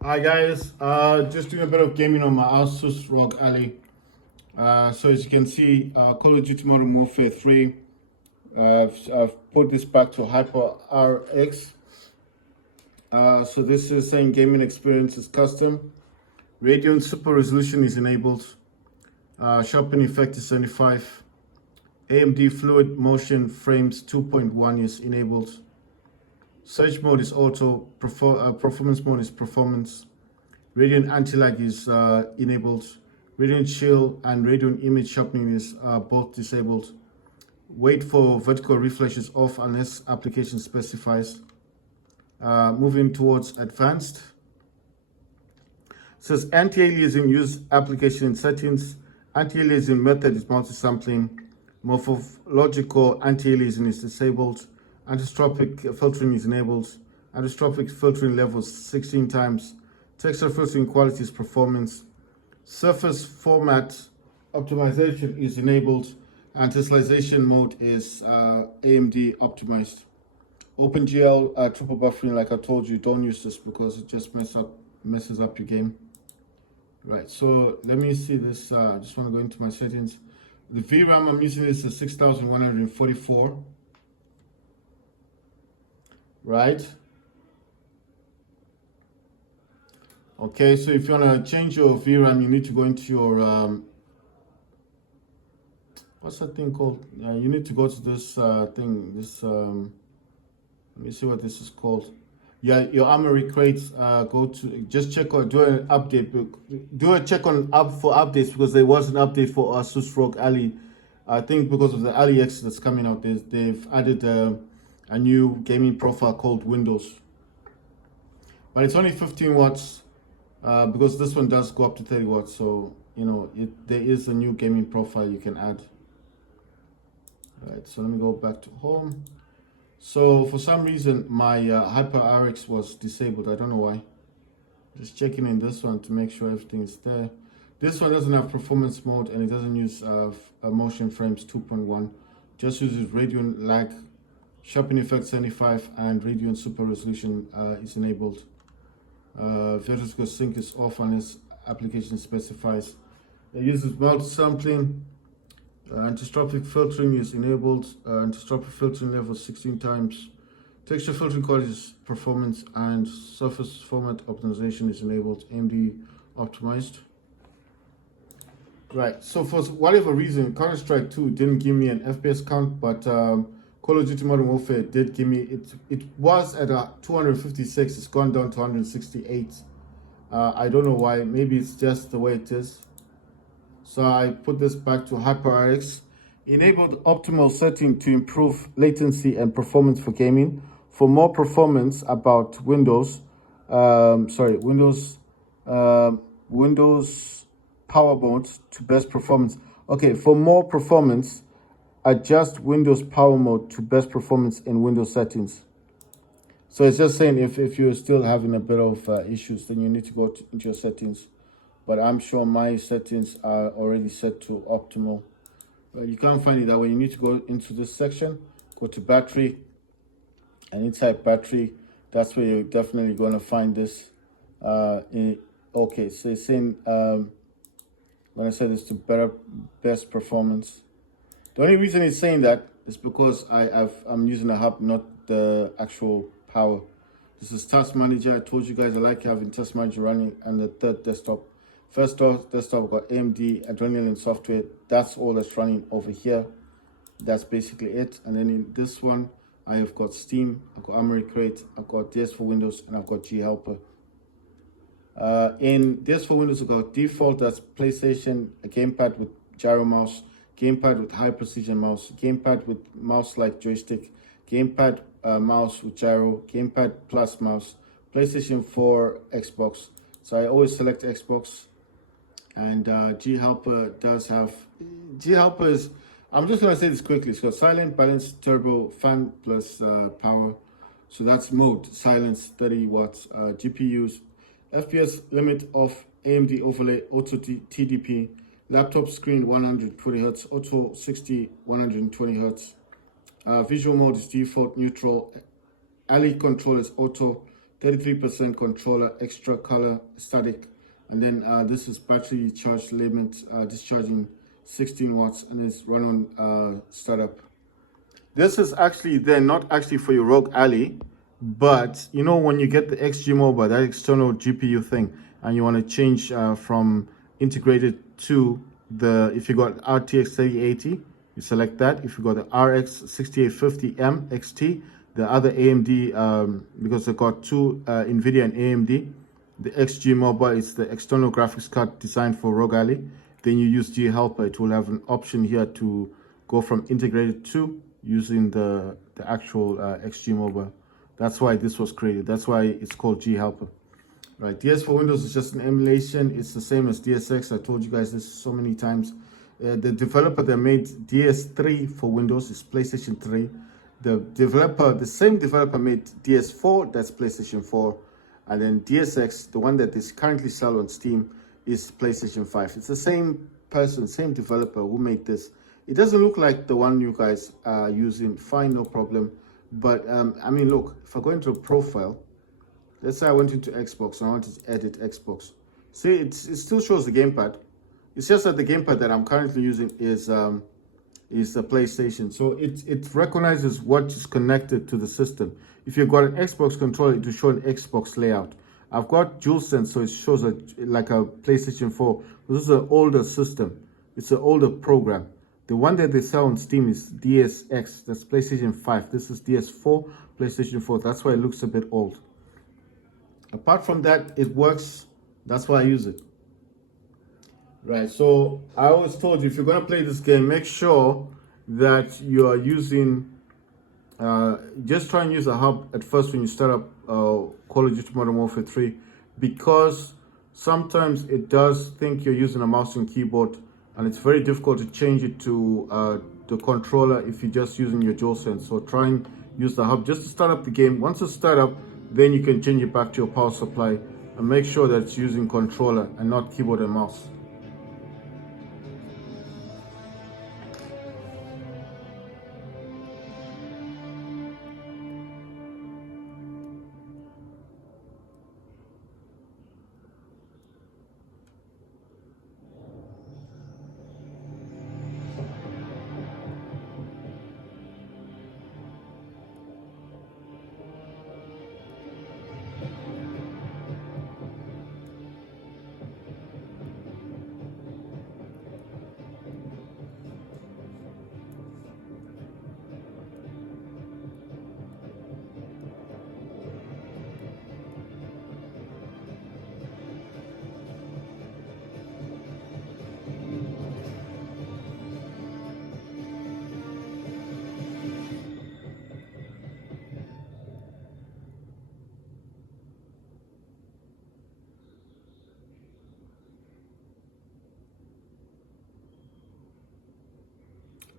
Hi guys, just doing a bit of gaming on my Asus ROG Ally. So as you can see, Call of Duty Modern Warfare 3, I've put this back to Hyper RX. So this is saying gaming experience is custom. Radeon Super Resolution is enabled. Sharpening effect is 75. AMD Fluid Motion Frames 2.1 is enabled. Search mode is auto. Performance mode is performance. Radeon anti-lag is enabled. Radeon chill and Radeon image sharpening is both disabled. Wait for vertical refresh is off unless application specifies. Moving towards advanced. It says anti-aliasing use application settings. Anti-aliasing method is multi-sampling. Morphological anti-aliasing is disabled. Anisotropic filtering is enabled. Anisotropic filtering levels 16 times. Texture filtering quality is performance. Surface format optimization is enabled. And tessellation mode is AMD optimized. OpenGL triple buffering, like I told you, don't use this because it just messes up your game. Right, so let me see this. I just want to go into my settings. The VRAM I'm using is the 6144. Right. Okay, so if you want to change your VRAM, you need to go into your what's that thing called? You need to go to this thing. This let me see what this is called. Yeah, your Armory crates. Go to just check or do an update. Do a check on for updates because there was an update for Asus ROG Ally. I think because of the Ally X that's coming out, they've added a new gaming profile called Windows. But it's only 15 watts because this one does go up to 30 watts. So, you know, there is a new gaming profile you can add. All right, so let me go back to home. So for some reason, my Hyper RX was disabled. I don't know why. Just checking in this one to make sure everything is there. This one doesn't have performance mode and it doesn't use motion frames 2.1. Just uses Radeon lag, sharpening effect 75, and Radeon super resolution is enabled. Vertical sync is off unless application specifies. It uses multi-sampling. Anisotropic filtering is enabled. Anisotropic filtering level 16 times. Texture filtering quality is performance, and surface format optimization is enabled. AMD optimized. Right. So for whatever reason, Counter-Strike 2 didn't give me an FPS count, but Call of Duty Modern Warfare did give me it. It was at 256. It's gone down to 168. I don't know why. Maybe it's just the way it is. So I put this back to HyperRX. Enabled optimal setting to improve latency and performance for gaming. For more performance about Windows, Windows power mode to best performance. Okay, for more performance, adjust Windows power mode to best performance in Windows settings. So it's just saying if you're still having a bit of issues, then you need to go into your settings. But I'm sure my settings are already set to optimal. You can't find it that way. You need to go into this section, go to battery, and inside battery, that's where you're definitely going to find this. Okay, so it's saying when I said this to best performance. The only reason it's saying that is because I'm using a hub, not the actual power. This is Task Manager. I told you guys I like having Task Manager running and the third desktop. First desktop got AMD Adrenaline software. That's all that's running over here. That's basically it. And then in this one, I have got Steam, I've got Armory Crate, I've got DS for Windows, and I've got G Helper. In DS for Windows, I've got default, that's PlayStation, a gamepad with gyro mouse, gamepad with high precision mouse, gamepad with mouse-like joystick, gamepad mouse with gyro, gamepad plus mouse, PlayStation 4, Xbox. So I always select Xbox. And G Helper does have, G Helper is, I'm just going to say this quickly. It's got silent, balance, turbo, fan plus power. So that's mode, silence, 30 watts. GPUs, FPS limit off, AMD overlay, auto TDP, laptop screen 120 Hertz, auto 60, 120 Hertz. Visual mode is default, neutral. Ally control is auto. 33% controller, extra color, static. And then this is battery charge limit, discharging 16 watts, and it's run on startup. This is actually then not actually for your ROG Ally, but you know when you get the XG Mobile, that external GPU thing, and you want to change from integrated to the, if you got RTX 3080, you select that. If you got the RX 6850M XT, the other AMD, because they got two NVIDIA and AMD, the XG Mobile is the external graphics card designed for ROG Ally. Then you use G Helper. It will have an option here to go from integrated to using the actual XG Mobile. That's why this was created. That's why it's called G Helper. Right, DS for Windows is just an emulation. It's the same as DSX. I told you guys this so many times. The developer that made DS3 for Windows is PlayStation 3. The same developer made DS4, that's PlayStation 4. And then DSX, the one that is currently sold on Steam, is PlayStation 5. It's the same person, same developer who made this. It doesn't look like the one you guys are using. Fine, no problem. But I mean, look, if I go into a profile, let's say I went into Xbox and I wanted to edit Xbox. See, it still shows the gamepad. It's just that the gamepad that I'm currently using is the PlayStation. So it recognizes what is connected to the system. If you've got an Xbox controller, it will show an Xbox layout. I've got DualSense, so it shows like a PlayStation 4. This is an older system. It's an older program. The one that they sell on Steam is DSX. That's PlayStation 5. This is DS4, PlayStation 4. That's why it looks a bit old. Apart from that, it works. That's why I use it. Right, so I always told you, if you're going to play this game, make sure that you are using, just try and use a hub at first when you start up Call of Duty Modern Warfare 3, because sometimes it does think you're using a mouse and keyboard, and it's very difficult to change it to the controller if you're just using your DualSense. So try and use the hub just to start up the game. Once it's started up, then you can change it back to your power supply, and make sure that it's using controller and not keyboard and mouse.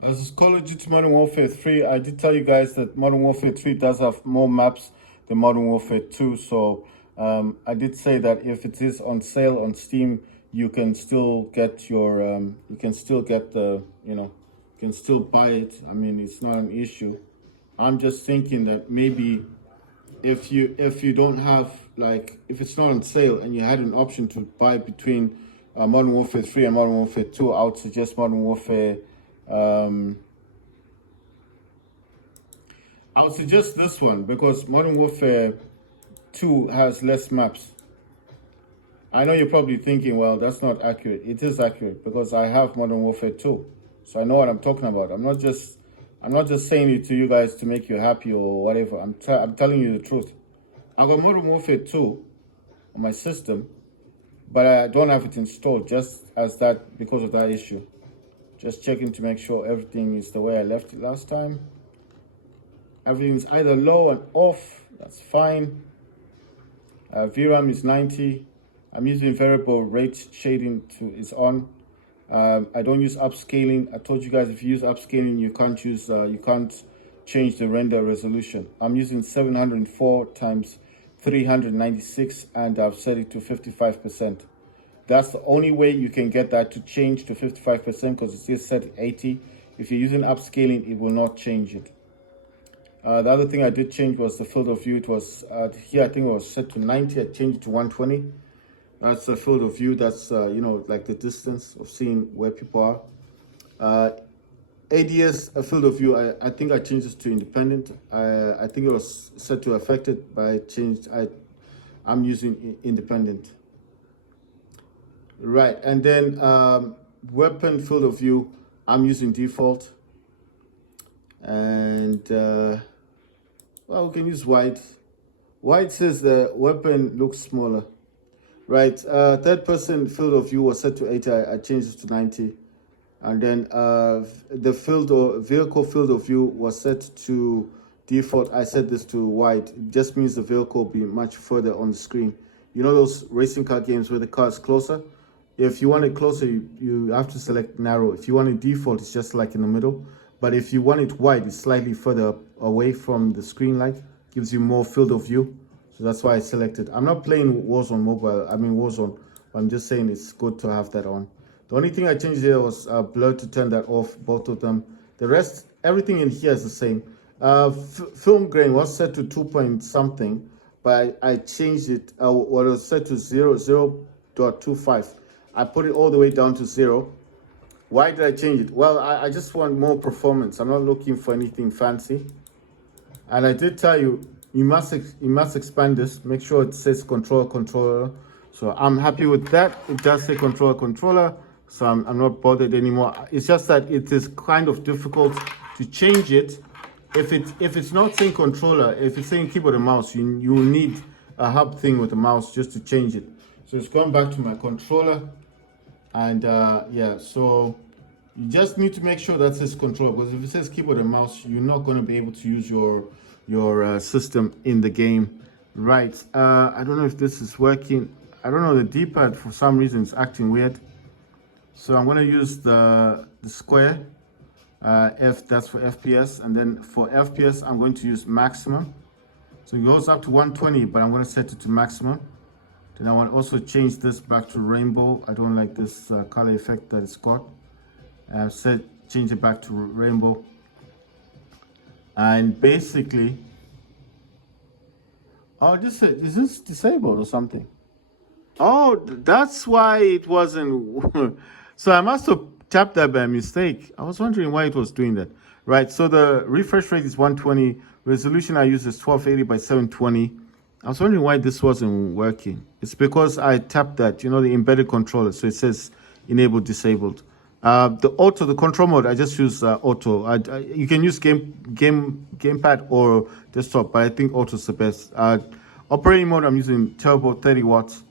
As Call of Duty Modern Warfare 3, I did tell you guys that Modern Warfare 3 does have more maps than Modern Warfare 2. So I did say that if it is on sale on Steam, you can still get your, you can still get the, you can still buy it. I mean, it's not an issue. I'm just thinking that maybe if you don't have, like, if it's not on sale and you had an option to buy between Modern Warfare 3 and Modern Warfare 2, I would suggest Modern Warfare. I would suggest this one because Modern Warfare 2 has less maps. I know you're probably thinking, well, that's not accurate. It is accurate because I have Modern Warfare 2, so I know what I'm talking about. I'm not just saying it to you guys to make you happy or whatever. I'm telling you the truth. I got Modern Warfare 2 on my system, but I don't have it installed just as that because of that issue. Just checking to make sure everything is the way I left it last time. Everything's either low and off. That's fine. VRAM is 90. I'm using variable rate shading is on. I don't use upscaling. I told you guys if you use upscaling, you can't change the render resolution. I'm using 704 times 396, and I've set it to 55%. That's the only way you can get that to change to 55% because it's still set at 80. If you're using upscaling, it will not change it. The other thing I did change was the field of view. It was here, I think it was set to 90. I changed it to 120. That's the field of view. That's, like the distance of seeing where people are. ADS, a field of view, I think I changed this to independent. I think it was set to affected, but I'm using independent. Right, and then weapon field of view, I'm using default. And well, we can use white. White says the weapon looks smaller. Right, third person field of view was set to 80. I changed it to 90. And then the vehicle field of view was set to default. I set this to white. It just means the vehicle will be much further on the screen. You know those racing car games where the car is closer? If you want it closer, you have to select narrow. If you want it default, it's just like in the middle. But if you want it wide, it's slightly further away from the screen light. Gives you more field of view. So that's why I selected. I'm not playing Warzone mobile, Warzone. I'm just saying it's good to have that on. The only thing I changed here was blur to turn that off, both of them. The rest, everything in here is the same. Film grain was set to 2 point something, but I changed it. What was set to 0.25. I put it all the way down to 0. Why did I change it? Well, I just want more performance. I'm not looking for anything fancy. And I did tell you, you must expand this. Make sure it says controller. So I'm happy with that. It does say controller. So I'm not bothered anymore. It's just that it is kind of difficult to change it. If it's not saying controller, if it's saying keyboard and mouse, you will need a hub thing with a mouse just to change it. So it's going back to my controller. And yeah, so you just need to make sure that says controller, because if it says keyboard and mouse, you're not going to be able to use your system in the game. Right, I don't know if this is working. I don't know, the D-pad for some reason is acting weird. So I'm going to use the square, that's for FPS, and then for FPS I'm going to use maximum. So it goes up to 120, but I'm going to set it to maximum. Then I want to also change this back to rainbow. I don't like this color effect that it's got. Change it back to rainbow. And basically, oh, is this disabled or something? Oh, that's why it wasn't. So I must have tapped that by mistake. I was wondering why it was doing that. Right, so the refresh rate is 120. Resolution I use is 1280 by 720. I was wondering why this wasn't working. It's because I tapped that, the embedded controller. So it says enabled, disabled. The control mode, I just use auto. You can use gamepad or desktop, but I think auto is the best. Operating mode, I'm using turbo, 30 watts.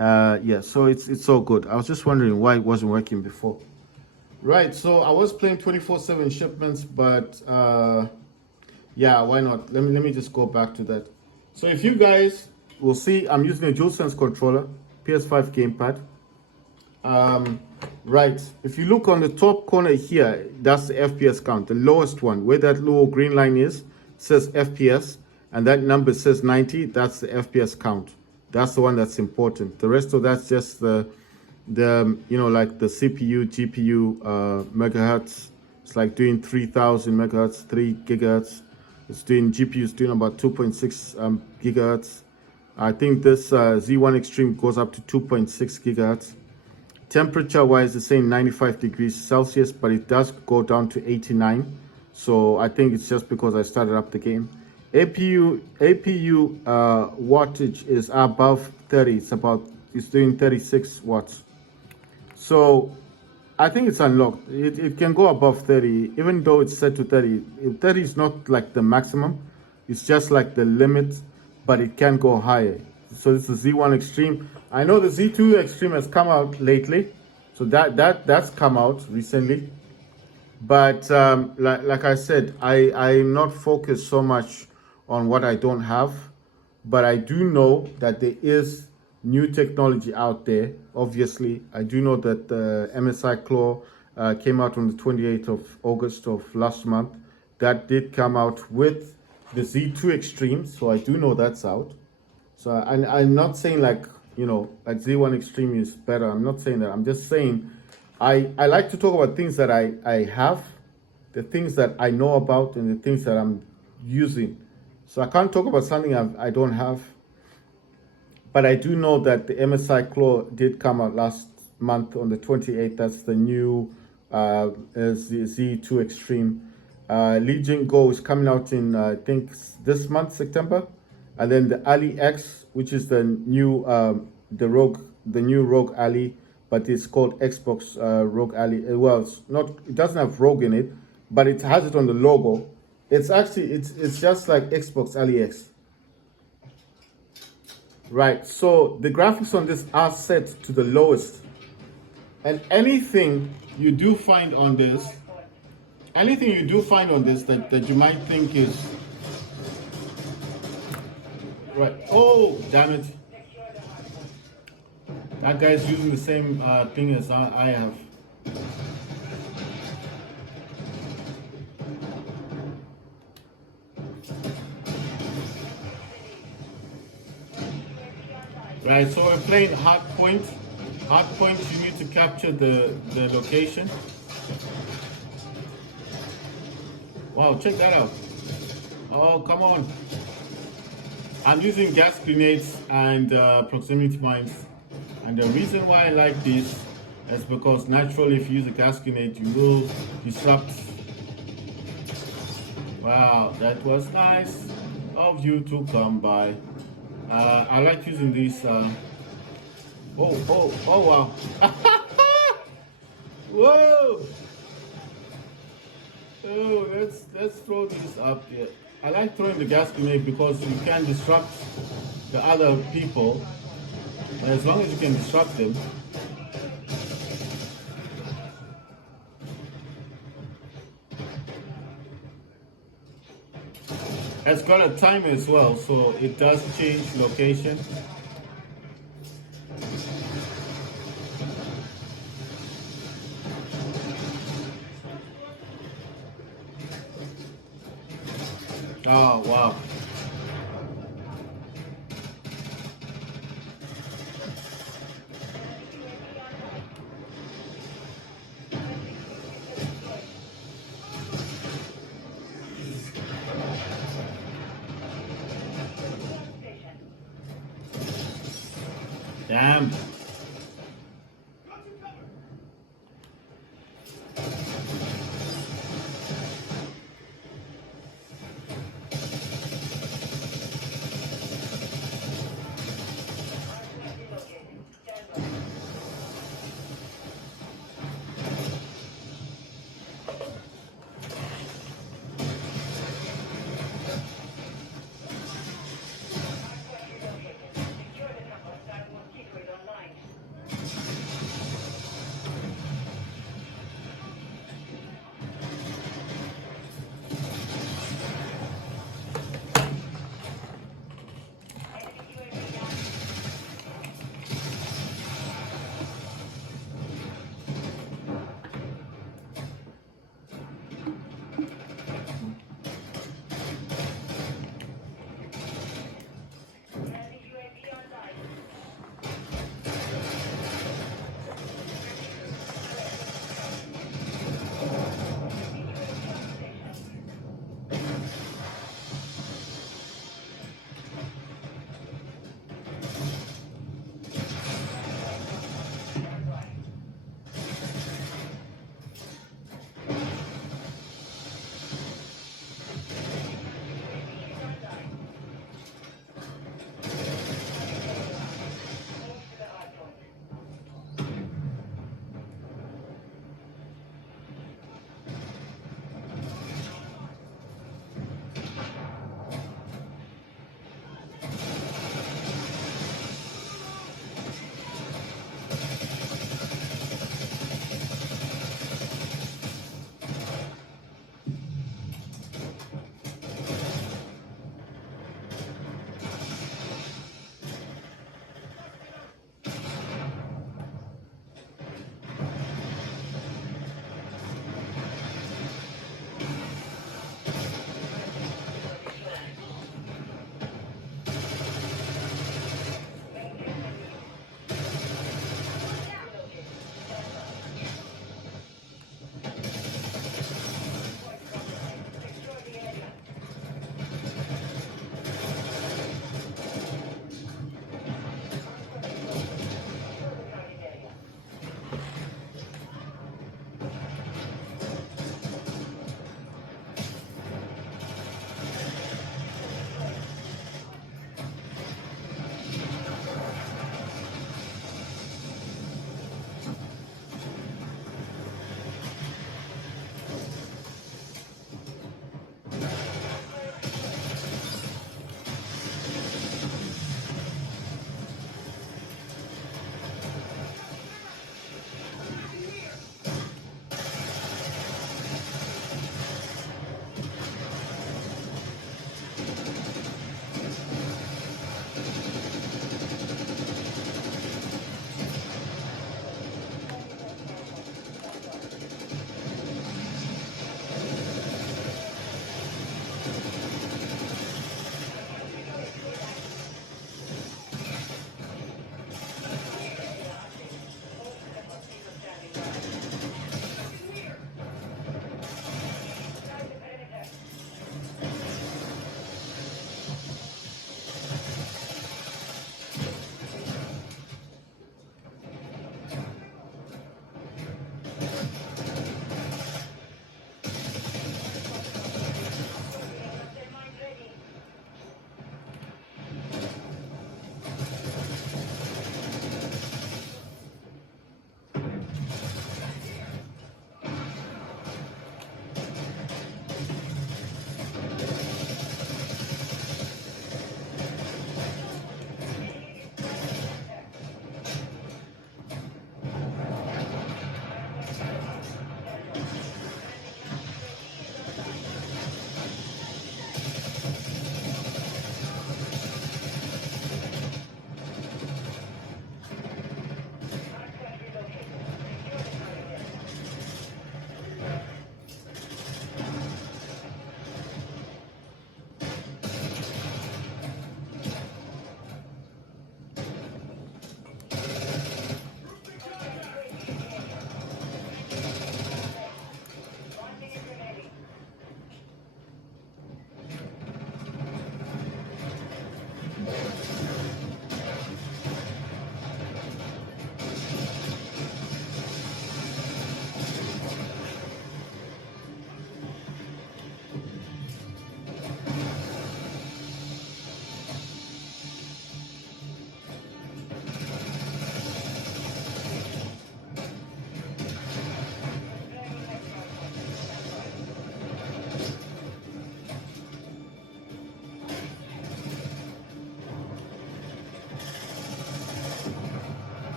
Yeah, so it's all good. I was just wondering why it wasn't working before. Right, so I was playing 24/7 shipments, but yeah, why not? Let me just go back to that. So if you guys will see, I'm using a DualSense controller, PS5 gamepad. Right, if you look on the top corner here, that's the FPS count, the lowest one, where that little green line is, says FPS, and that number says 90, that's the FPS count. That's the one that's important. The rest of that's just the like the CPU, GPU, megahertz. It's like doing 3000 megahertz, 3 gigahertz. It's doing GPU is doing about 2.6 gigahertz. I think this Z1 Extreme goes up to 2.6 gigahertz. Temperature wise, it's saying 95 degrees Celsius, but it does go down to 89. So I think it's just because I started up the game. APU wattage is above 30. It's doing 36 watts. So I think it's unlocked. It can go above 30, even though it's set to 30. 30 is not like the maximum. It's just like the limit, but it can go higher. So this is the Z1 Extreme. I know the Z2 Extreme has come out lately. So that's come out recently. But like I said, I'm not focused so much on what I don't have. But I do know that there is new technology out there. Obviously, I do know that the MSI Claw came out on the 28th of August of last month. That did come out with the Z2 Extreme. So I do know that's out. So I'm not saying like Z1 Extreme is better. I'm not saying that. I'm just saying I like to talk about things that I have, the things that I know about, and the things that I'm using. So I can't talk about something I don't have. But I do know that the MSI Claw did come out last month on the 28th. That's the new Z2 Extreme. Legion Go is coming out in I think this month, September, and then the Ali X, which is the new the new ROG Ali, but it's called Xbox ROG Ali. Well, it's not. It doesn't have ROG in it, but it has it on the logo. It's actually it's just like Xbox Ali X. Right, so the graphics on this are set to the lowest. And anything you do find on this that you might think is right. Oh, damn it. That guy's using the same thing as I have. Right, so we're playing hard point. Hard point, you need to capture the location. Wow, check that out. Oh, come on. I'm using gas grenades and proximity mines. And the reason why I like this is because naturally if you use a gas grenade, you will disrupt. Wow, that was nice of you to come by. I like using these. Oh, wow. Whoa. Oh, let's throw these up here. I like throwing the gas grenade because you can disrupt the other people. And as long as you can disrupt them. It's got a timer as well, so it does change location. Oh, wow. Damn.